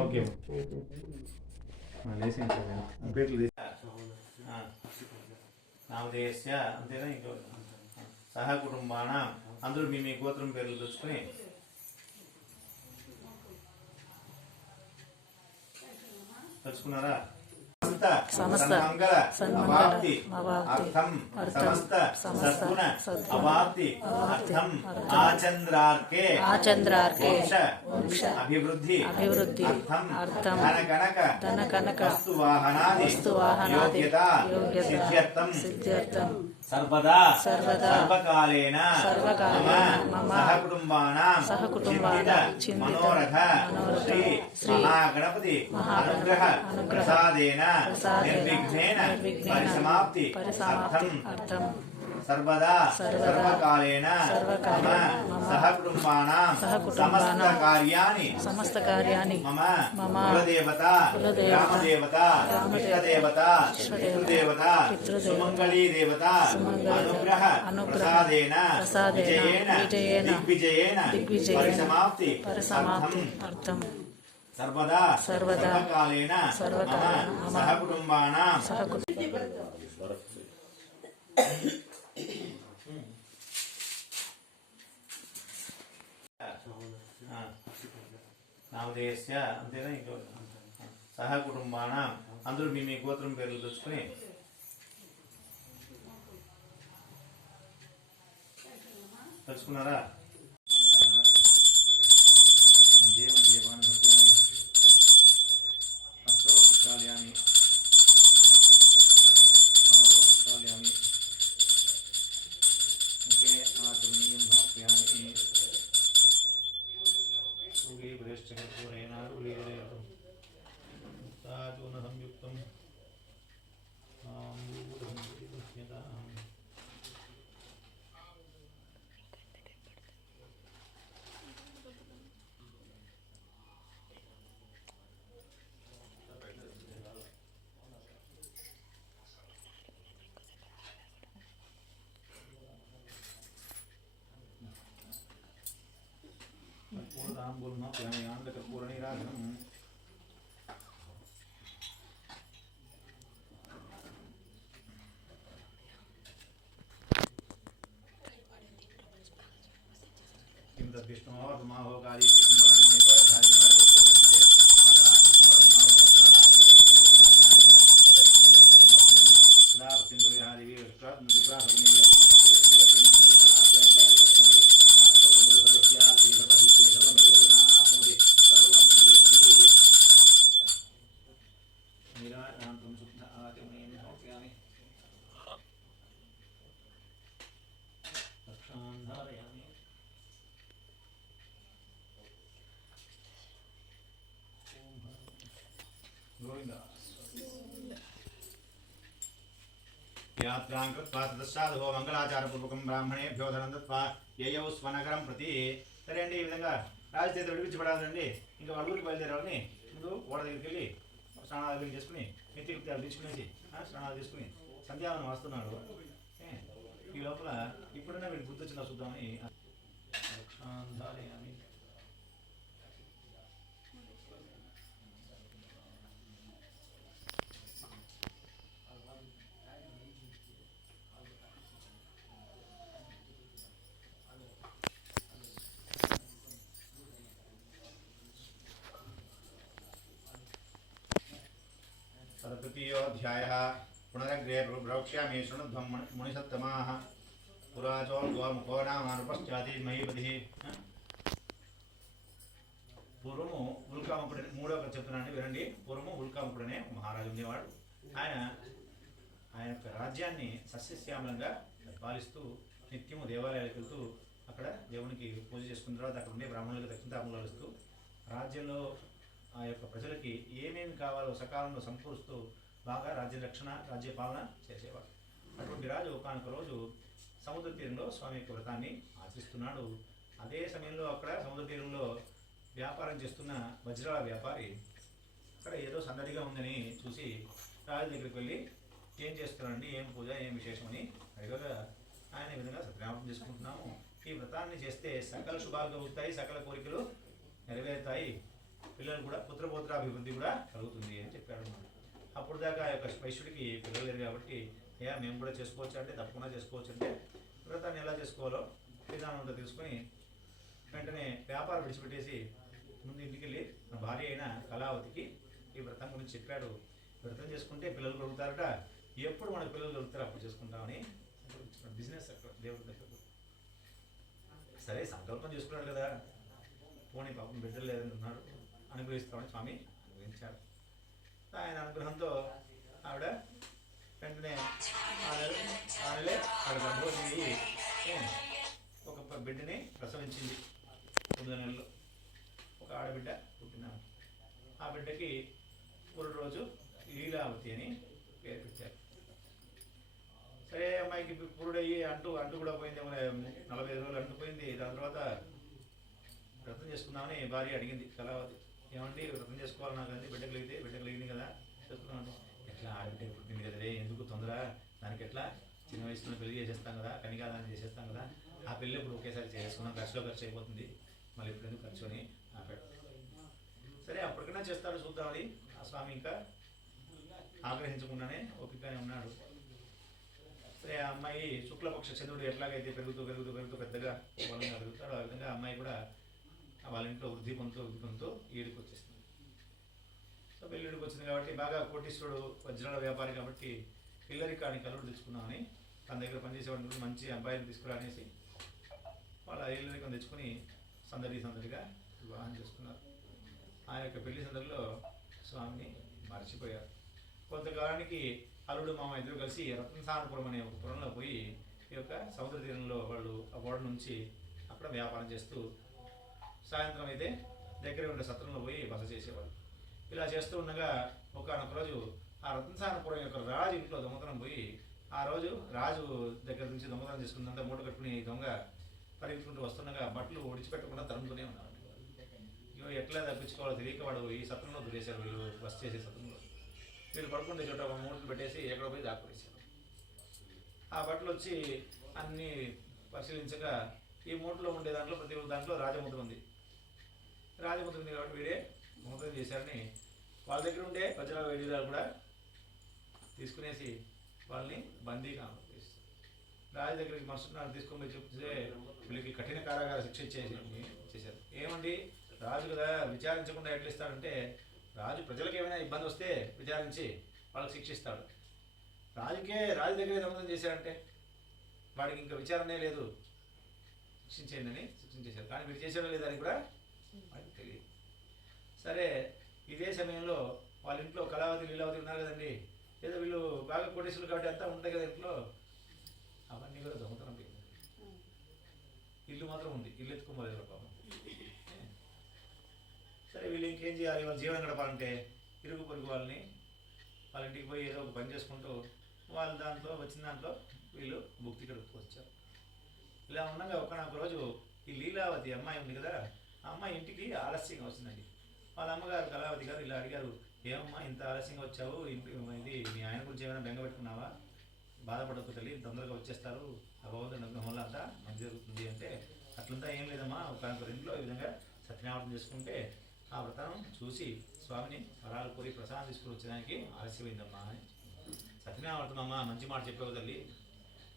Okay లేసి పేర్లు నామధేయస్య అంతేనా ఇంకో సహా కుటుంబాన అందరూ మీ మీ గోత్రం పేర్లు తెచ్చుకుని తెచ్చుకున్నారా సమస్త సన్మంగళ సన్మంగళ అవాప్తి అవాప్తి అర్థం అర్థం సమస్త సమస్త సద్గుణ సద్గుణ అవాప్తి అర్థం ఆచంద్రార్కే ఆచంద్రార్కే మోక్ష మోక్ష అభివృద్ధి అభివృద్ధి అర్థం అర్థం ధన కనక ధన కనక వస్తు వాహనాది వస్తు వాహనాది యోగ్యత యోగ్యత సిద్ధ్యర్థం సిద్ధ్యర్థం సర్వదా సర్వదా సర్వకాలేన సర్వకాలేన మమ మమ సహకుటుంబానాం సహకుటుంబానాం చింతిత చింతిత మనోరథ మనోరథ శ్రీ శ్రీ మహాగణపతి మహాగణపతి అనుగ్రహ అనుగ్రహ ప్రసాదేన ప్రసాదేన నిర్విఘ్నేన నిర్విఘ్నేన పరిసమాప్తి పరిసమాప్తి అర్థం అర్థం సర్వదా సర్వకాలేన మమ సహకుటుంబానాం సమస్త కార్యాణి సమస్త కార్యాన్ని మమ కులదేవత గ్రామదేవత ఇష్టదేవత పితృదేవత సుమంగళీ దేవత అనుగ్రహ ప్రసాదేన విజయేన విజయేన దిగ్విజయేన పరిసమాప్తి పరిసమాప్తి అర్థం సర్వదా సర్వదా సహకు నామధేయస్య అంతేనా? ఇంకో సహా కుటుంబాన? అందరూ మీ మీ గోత్రం పేర్లు తెచ్చుకొని. తెచ్చుకున్నారా श्रेष्ठकर्पूरेणारुलेरयतु मुक्ताचूर्णसंयुक्तं माँ कर्पूरताम्बुल्मप्यमयान्तकर्पूरणिराजनम् యాత్రాం కృత్వా తదస్సాధో మంగళాచారపూర్వకం బ్రాహ్మణేభ్యో ధనం దత్వా యయౌ స్వనగరం ప్రతి సరే అండి ఈ విధంగా రాజచేత విడిపించబడాలండి ఇంకా వాళ్ళ ఊరికి బయలుదేరాలని ముందు ఓడ దగ్గరికి వెళ్ళి స్నానాలు వెళ్ళి చేసుకుని నెత్తి తీసుకునేసి స్నానాలు తీసుకుని సంధ్యావనం వస్తున్నాడు ఈ లోపల ఇప్పుడైనా వీడికి బుద్ధి చూద్దామని రక్షాంధారయామి तृतीयोऽध्यायः पुनरग्रे प्रवक्ष्यामि शृणुध्वं मुनि- मुनिसत्तमाः पुराचोर्गोमुखो नामानुपश्चाति महीपतिः పూర్వము ఉల్కాముకుడు మూడో కథ చెప్తున్నాను వినండి పూర్వము ఉల్కాముకుడు అనే ఒక మహారాజు ఉండేవాడు ఆయన ఆయన యొక్క రాజ్యాన్ని సస్యశ్యామలంగా పాలిస్తూ నిత్యము దేవాలయాలకు వెళ్తూ అక్కడ దేవునికి పూజ చేసుకున్న తర్వాత అక్కడ ఉండే బ్రాహ్మణులకు దక్షిణతాములు ఇస్తూ రాజ్యంలో ఆ యొక్క ప్రజలకి ఏమేమి కావాలో సకాలంలో సమకూరుస్తూ బాగా రాజ్య రక్షణ రాజ్య పాలన చేసేవాడు. అటువంటి రాజు ఒకనొక రోజు సముద్ర తీరంలో స్వామి యొక్క వ్రతాన్ని ఆచరిస్తున్నాడు. అదే సమయంలో అక్కడ సముద్ర తీరంలో వ్యాపారం చేస్తున్న వజ్రాల వ్యాపారి అక్కడ ఏదో సందడిగా ఉందని చూసి రాజు దగ్గరికి వెళ్ళి ఏం చేస్తున్నారండి? ఏం పూజ? ఏం విశేషమని? అడిగగా ఆయన విధంగా సత్యాపం చేసుకుంటున్నాము. ఈ వ్రతాన్ని చేస్తే సకల శుభాలు కలుగుతాయి సకల కోరికలు నెరవేరుతాయి. పిల్లలు కూడా పుత్రపోత్రాభివృద్ధి కూడా కలుగుతుంది అని చెప్పాడు అప్పుడు దాకా ఆ యొక్క వైశ్యుడికి పిల్లలు లేరు కాబట్టి అయ్యా మేము కూడా చేసుకోవచ్చు అంటే తప్పకుండా చేసుకోవచ్చు అంటే వ్రతాన్ని ఎలా చేసుకోవాలో విధానం అంతా తీసుకొని వెంటనే వ్యాపారం విడిచిపెట్టేసి ముందు ఇంటికి వెళ్ళి నా భార్య అయిన కళావతికి ఈ వ్రతం గురించి చెప్పాడు. వ్రతం చేసుకుంటే పిల్లలు కలుగుతారట ఎప్పుడు మన పిల్లలు కలుగుతారు అప్పుడు చేసుకుంటామని బిజినెస్ అక్కడ దేవుడి దగ్గర సరే సంకల్పం చేసుకున్నాడు కదా. పోనీ పాపం బిడ్డలు లేదని ఉన్నాడు అనుగ్రహిస్తామని స్వామి అనుగ్రహించాడు ఆయన అనుగ్రహంతో ఆవిడ వెంటనే ఆ నెలే ఆవిడ గర్భవతి ఒక బిడ్డని ప్రసవించింది తొమ్మిది నెలలు. ఒక ఆడబిడ్డ పుట్టినాను ఆ బిడ్డకి పురుడు రోజు లీలావతి అని పేరు పెట్టారు. సరే అమ్మాయికి పురుడయ్యి అంటూ అంటూ కూడా పోయింది నలభై ఐదు రోజులు అంటుపోయింది దాని తర్వాత వ్రతం చేసుకుందామని భార్య అడిగింది కళావతి. ఏమండి వ్రతం చేసుకోవాలి నాకు అది బిడ్డకు లేదే బిడ్డకు లేని కదా. చెప్తున్నాను ఎట్లా ఆడబిడ్డ పుట్టింది కదా రే ఎందుకు తొందర దానికి ఎట్లా? చిన్న వయసులో పెళ్ళి చేసేస్తాం కదా కనికాదాన్ని చేసేస్తాం కదా. ఆ పెళ్ళి ఇప్పుడు ఒకేసారి చేసుకున్నాం ఖర్చులో ఖర్చు అయిపోతుంది. మళ్ళీ ఇప్పుడు ఎందుకు ఖర్చు అని సరే అప్పటికైనా చేస్తాడు చూద్దామని ఆ స్వామి ఇంకా ఆగ్రహించకుండానే ఓపికగానే ఉన్నాడు. సరే ఆ అమ్మాయి శుక్లపక్ష చంద్రుడు ఎట్లాగైతే పెరుగుతూ పెరుగుతూ పెరుగుతూ పెద్దగా బలంగా పెరుగుతాడో ఆ విధంగా అమ్మాయి కూడా వాళ్ళ ఇంట్లో వృద్ధి పొందుతూ వృద్ధి పొందుతూ ఈడికి వచ్చేస్తుంది సో పెళ్ళిడికి వచ్చింది కాబట్టి బాగా కోటీశ్వరుడు వజ్రాల వ్యాపారి కాబట్టి పిల్లరికాని కలుడు తెచ్చుకున్నామని తన దగ్గర పనిచేసేవాడిని మంచి అబ్బాయిని తీసుకురా అనేసి వాళ్ళ ఇల్లరికం తెచ్చుకుని సందడి సందడిగా వివాహం చేసుకున్నారు. ఆ యొక్క పెళ్ళి సందడిలో స్వామిని మర్చిపోయారు. కొంతకాలానికి అల్లుడు మామ ఇద్దరు కలిసి రత్నసానపురం అనే ఒక పురంలో పోయి ఈ యొక్క సముద్ర తీరంలో వాళ్ళు ఆ ఓడ నుంచి అక్కడ వ్యాపారం చేస్తూ సాయంత్రం అయితే దగ్గర ఉండే సత్రంలో పోయి బస చేసేవాళ్ళు. ఇలా చేస్తూ ఉండగా ఒకనొక రోజు ఆ రత్నసానపురం యొక్క రాజు ఇంట్లో దొంగతనం పోయి ఆ రోజు రాజు దగ్గర నుంచి దొంగతనం చేసుకున్నంత మూట కట్టుకుని దొంగ పరిగెత్తుకుంటూ వస్తుండగా బట్టలు ఒడిచిపెట్టకుండా తరుముతూనే ఉన్నాడు ఇగో ఎట్లా తప్పించుకోవాలో తెలియక వాడు ఈ సత్రంలో దూరేశారు వీళ్ళు బస్ చేసే సత్రంలో. వీళ్ళు పడుకుంటే చోట మూటలు పెట్టేసి ఎక్కడ పోయి దాక్కునేశారు. ఆ బట్టలు వచ్చి అన్నీ పరిశీలించగా ఈ మూటలో ఉండే దాంట్లో ప్రతి ఒక్క దాంట్లో రాజముద్ర ఉంది. రాజముద్ర ఉంది కాబట్టి వీడే ముద్ర చేశారని వాళ్ళ దగ్గర ఉండే వజ్రాల వేడిరాలు కూడా తీసుకునేసి వాళ్ళని బందీగా చేస్తారు. రాజు దగ్గరికి మనసున్నారు తీసుకొని పోయి చెప్తే వీళ్ళకి కఠిన కారాగార శిక్ష ఇచ్చేసి చేశారు. ఏమండి? రాజు కదా విచారించకుండా ఎట్లా ఇస్తాడంటే రాజు ప్రజలకు ఏమైనా ఇబ్బంది వస్తే విచారించి వాళ్ళకి శిక్షిస్తాడు రాజుకే రాజు దగ్గర దొంగతనం చేశారంటే వాడికి ఇంకా విచారణే లేదు. శిక్షించేయండి అని శిక్షించేశారు. కానీ మీరు చేసారో లేదని కూడా సరే ఇదే సమయంలో వాళ్ళ ఇంట్లో కళావతి లీలావతి ఉన్నారు కదండి. ఏదో వీళ్ళు బాగా కోటేశ్వరులు కాబట్టి అంతా ఉంటాయి కదా ఇంట్లో. అవన్నీ కూడా దొంగతనం పోయింది ఇల్లు మాత్రం ఉంది. ఇల్లు ఎత్తుకోమలేదు పాపం. సరే వీళ్ళు ఇంకేం చేయాలి? వాళ్ళ జీవనం గడపాలంటే ఇరుగు పొరుగు వాళ్ళని వాళ్ళ ఇంటికి పోయి ఏదో ఒక పని చేసుకుంటూ వాళ్ళ దాంట్లో వచ్చిన దాంట్లో వీళ్ళు భుక్తి గడుపుతూ ఇలా ఉండగా ఒకనొక రోజు ఈ లీలావతి అమ్మాయి ఉంది కదా ఆ అమ్మాయి ఇంటికి ఆలస్యంగా వచ్చిందండి. వాళ్ళ అమ్మగారు కళావతి గారు ఇలా అడిగారు ఏమమ్మా ఇంత ఆలస్యంగా వచ్చావు? ఇంటి ఇది మీ ఆయన గురించి ఏమైనా బెంగ పెట్టుకున్నావా? బాధపడకు తల్లి తొందరగా వచ్చేస్తారు. ఆ భగవంతుని అనుగ్రహం వల్ల అంతా మంచి జరుగుతుంది. అంటే అట్లంతా ఏం లేదమ్మా ఒక ఇంట్లో ఈ విధంగా సత్యనారాయణ చేసుకుంటే ఆ వ్రతం చూసి స్వామిని వరాలు కోరి ప్రసాదం తీసుకుని వచ్చేదానికి ఆలస్యమైందమ్మా అని. సత్యనారాయణమ్మా మంచి మాట చెప్పావు తల్లి.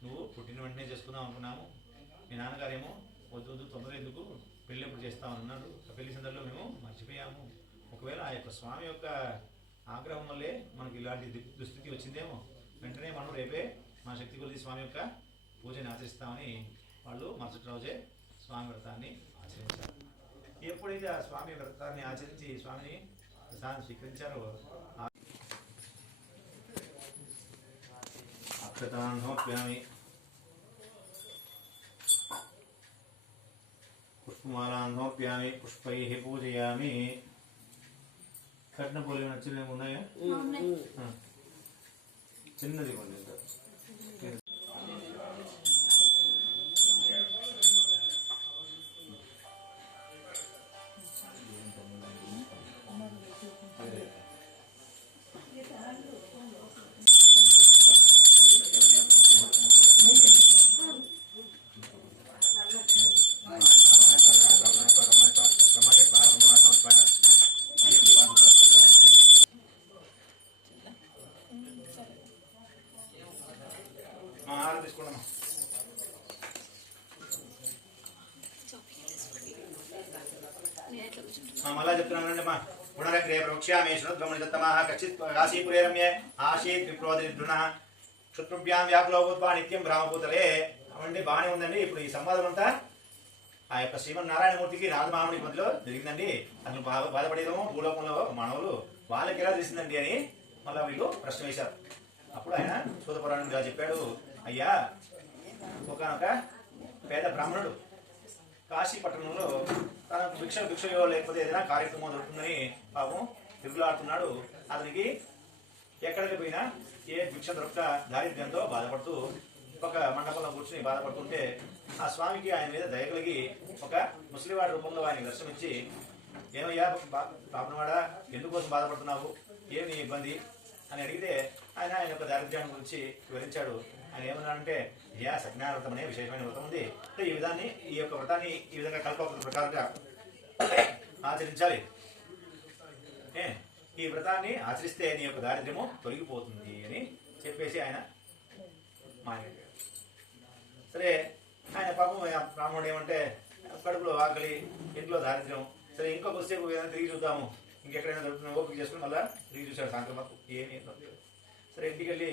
నువ్వు పుట్టిన వెంటనే చేసుకుందాం అనుకున్నాము. మీ నాన్నగారేమో వద్దు వద్దు తొందర ఎందుకు? పెళ్ళి ఎప్పుడు చేస్తామని అన్నాడు. ఆ పెళ్ళి సందర్భంలో మేము ఒకవేళ ఆ యొక్క స్వామి యొక్క ఆగ్రహం వల్లే మనకి ఇలాంటి దుస్థితి వచ్చిందేమో వెంటనే మనం రేపే మా శక్తి కొలిది స్వామి యొక్క పూజని ఆచరిస్తామని వాళ్ళు మరుసటి రోజే స్వామి వ్రతాన్ని ఆచరించారు. ఎప్పుడైతే ఆ స్వామి వ్రతాన్ని ఆచరించి స్వామిని ప్రసాదం స్వీకరించారో అక్షతాన్నోప్యామి. అక్షతాన్ సమర్పయామి పుష్పమాలాన్ సమర్పయామి పుష్పై పూజయామి కట్న పోలి నచ్చిన ఉన్నాయా ఆ. చిన్నది కొంచెం పునరగ్రే ప్రవక్ష్యామి శృణద్గమనిదత్తమాహ కచ్చిత్ కాశీపురే రమ్యే ఆశీత్ శత్రుభ్యాం వ్యాపులో భూత్వా నిత్యం బ్రాహ్మభూతలే అవండి బాగానే ఉందండి ఇప్పుడు ఈ సంవాదం అంతా ఆ యొక్క శ్రీమన్నారాయణమూర్తికి రాజమాముడి మధ్యలో జరిగిందండి. అతను బాధ బాధపడేదేమో భూలోకంలో మానవులు వాళ్ళకి ఎలా తెలిసిందండి అని మళ్ళీ వీళ్ళు ప్రశ్న వేశారు. అప్పుడు ఆయన సూతపురాణం ఇలా చెప్పాడు. అయ్యా ఒకనొక పేద బ్రాహ్మణుడు కాశీ పట్టణంలో తనకు భిక్ష భిక్ష లేకపోతే ఏదైనా కార్యక్రమం దొరుకుతుందని పాపం తిరుగులాడుతున్నాడు అతనికి ఎక్కడికి పోయినా ఏ భిక్ష దొరక దారిద్ర్యంతో బాధపడుతూ ఒక మండపంలో కూర్చుని బాధపడుతుంటే ఆ స్వామికి ఆయన మీద దయ కలిగి ఒక ముసలివాడి రూపంలో ఆయన దర్శనమిచ్చి ఏమయ్యా పాపనవాడా ఎందుకోసం బాధపడుతున్నావు? ఏమి ఇబ్బంది? అని అడిగితే ఆయన ఆయన యొక్క దారిద్ర్యాన్ని గురించి వివరించాడు. ఆయన ఏమన్నాడంటే యా సజ్ఞాన వ్రతం అనే విశేషమైన వ్రతం ఉంది. ఈ విధాన్ని ఈ యొక్క వ్రతాన్ని ఈ విధంగా కల్పక ప్రకారంగా ఆచరించాలి. ఈ వ్రతాన్ని ఆచరిస్తే నీ యొక్క దారిద్ర్యము తొలగిపోతుంది అని చెప్పేసి ఆయన మానేశాడు సరే ఆయన పాపం ఆ బ్రాహ్మణుడు ఏమంటే కడుపులో ఆకలి ఇంట్లో దారిద్ర్యం. సరే ఇంకో కొద్దిసేపు ఏదైనా తిరిగి చూద్దాము. ఇంకెక్కడైనా దొరుకుతున్న ఓపిక చేసుకుని మళ్ళీ తిరిగి చూశాడు సాయంత్రం మాకు ఏమీ సరే ఇంటికి వెళ్ళి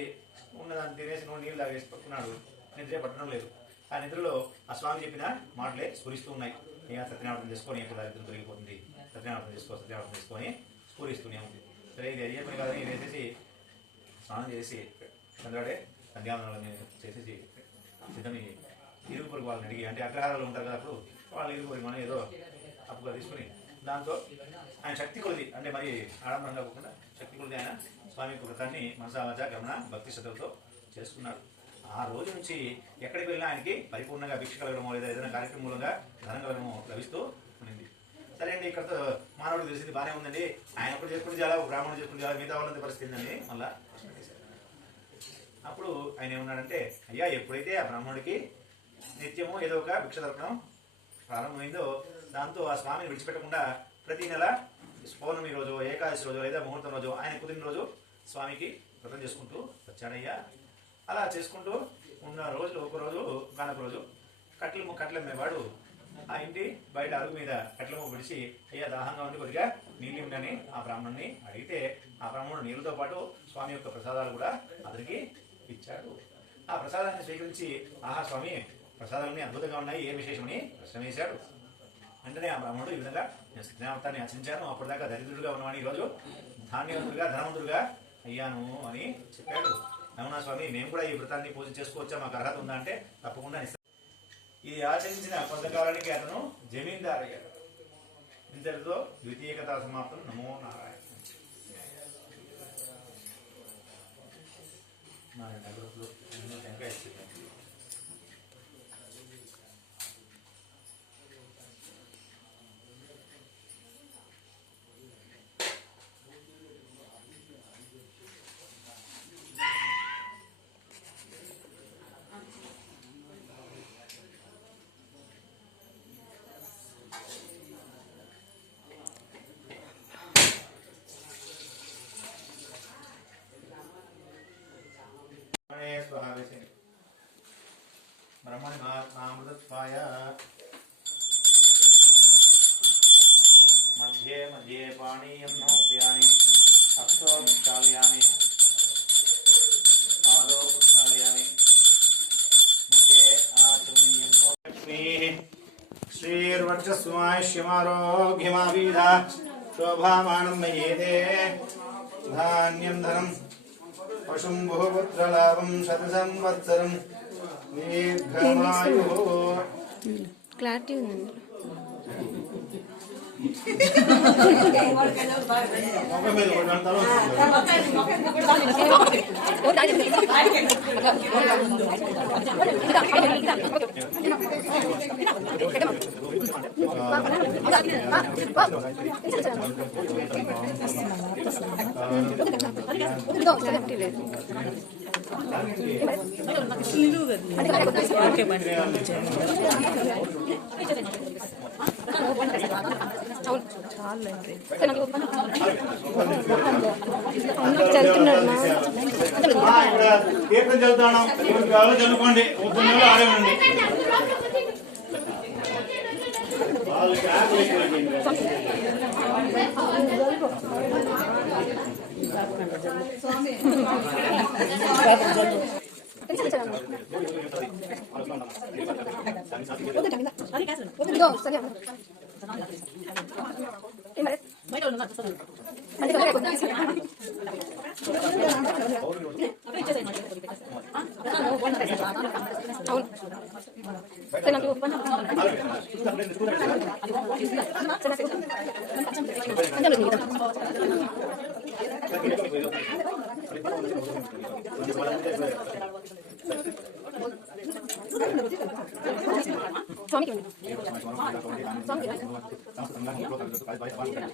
ఉన్నదాన్ని తినేసి నువ్వు నీళ్ళు తాగేసి పట్టుకున్నాడు నిద్ర పట్టడం లేదు. ఆ నిద్రలో ఆ స్వామి చెప్పిన మాటలే స్ఫురిస్తూ ఉన్నాయి. ఇక సత్యనారాయణ చేసుకొని ఎక్కడ దారిద్ర్యం తొలగిపోతుంది. సత్యనారాయణ చేసుకో సత్యనారాయణ చేసుకొని స్ఫురిస్తూనే ఉంది సరే ఇది అయ్యే పని కాదని వేసేసి స్నానం చేసి చంద్రాడే సంధ్యావందనాలు చేసేసి సిద్ధమి ఇరుగు పొరుగు వాళ్ళని అడిగి అంటే అగ్రహారాలు ఉంటారు కదా అప్పుడు వాళ్ళు ఇరుగు పొరుగు మనం ఏదో అప్పుగా తీసుకుని దాంతో ఆయన శక్తి కొద్ది అంటే మరి ఆడంబరంగా కాకుండా శక్తి కొలిది ఆయన స్వామి వ్రతాన్ని మనసామజ గమన భక్తి శ్రద్ధలతో చేసుకున్నాడు ఆ రోజు నుంచి ఎక్కడికి వెళ్ళినా ఆయనకి పరిపూర్ణంగా భిక్ష కలగడమో లేదా ఏదైనా కార్యక్రమం మూలంగా ధనం కలగడమో లభిస్తూ సరే అండి ఇక్కడ మానవుడు తెలిసింది బాగానే ఉందండి. ఆయన కూడా చెప్పుకుని చాలా బ్రాహ్మణుడు చెప్పుకుని చాలా మిగతా వాళ్ళంత పరిస్థితి ఏందండి? మళ్ళా అప్పుడు ఆయన ఏమన్నాడంటే అయ్యా ఎప్పుడైతే ఆ బ్రాహ్మణుడికి నిత్యము ఏదో ఒక భిక్ష దొరకడం ప్రారంభమైందో దాంతో ఆ స్వామిని విడిచిపెట్టకుండా ప్రతి నెల పౌర్ణమి రోజు ఏకాదశి రోజు లేదా ముహూర్తం రోజు ఆయన కుదిరిన రోజు స్వామికి వ్రతం చేసుకుంటూ వచ్చాడయ్యా. అలా చేసుకుంటూ ఉన్న రోజులు ఒక రోజు గానొక రోజు కట్టెలు కట్టెలు అమ్మేవాడు ఆ ఇంటి బయట అరుగు మీద కట్లము విడిచి అయ్యా దాహంగా ఉంది కొద్దిగా నీళ్ళు ఉండని ఆ బ్రాహ్మణుని అడిగితే ఆ బ్రాహ్మణుడు నీళ్ళతో పాటు స్వామి యొక్క ప్రసాదాలు కూడా అతనికి ఇచ్చాడు. ఆ ప్రసాదాన్ని స్వీకరించి ఆహా స్వామి ప్రసాదాలన్నీ అద్భుతంగా ఉన్నాయి ఏ విశేషమని ప్రశ్న వేశాడు వెంటనే ఆ బ్రాహ్మణుడు ఈ విధంగా నేను సత్యనామతాన్ని ఆచరించాను అప్పటిదాకా దరిద్రుడుగా ఉన్నవాడిని ఈరోజు ధాన్యవంతుడుగా ధనవంతుడుగా అయ్యాను అని చెప్పాడు. నమనా స్వామి మేము కూడా ఈ వ్రతాన్ని పూజ చేసుకోవచ్చా? మాకు అర్హత ఉందా? అంటే తప్పకుండా ఇది ఆచరించిన కొంతకాలానికి అతను జమీందారు అయ్యాడు. ఇంతటితో ద్వితీయకథ సమాప్తం. నమో నారాయణ. నారాయణ मध्ये पाणीयं नोप्यामि हस्तोक्षालयामि पादोपक्षालयामि मुखे आचमनीयं लक्ष्मीः श्रीर्वर्चस्वाय क्षमारोग्यमाविधा शोभामानं नयेते धान्यं धनम् पशुं बहुपुत्रलाभं शतसंवत्सरं दीर्घमायुः। क्लारिटी ఉంది క్లారిటీ ఉందండి మొక్క మీద కొట్టడం ఇక్కడ తీర్థం చల్లుతాను ఎవరికి కావాలో ఆడేవండి అవును Oke, terus 他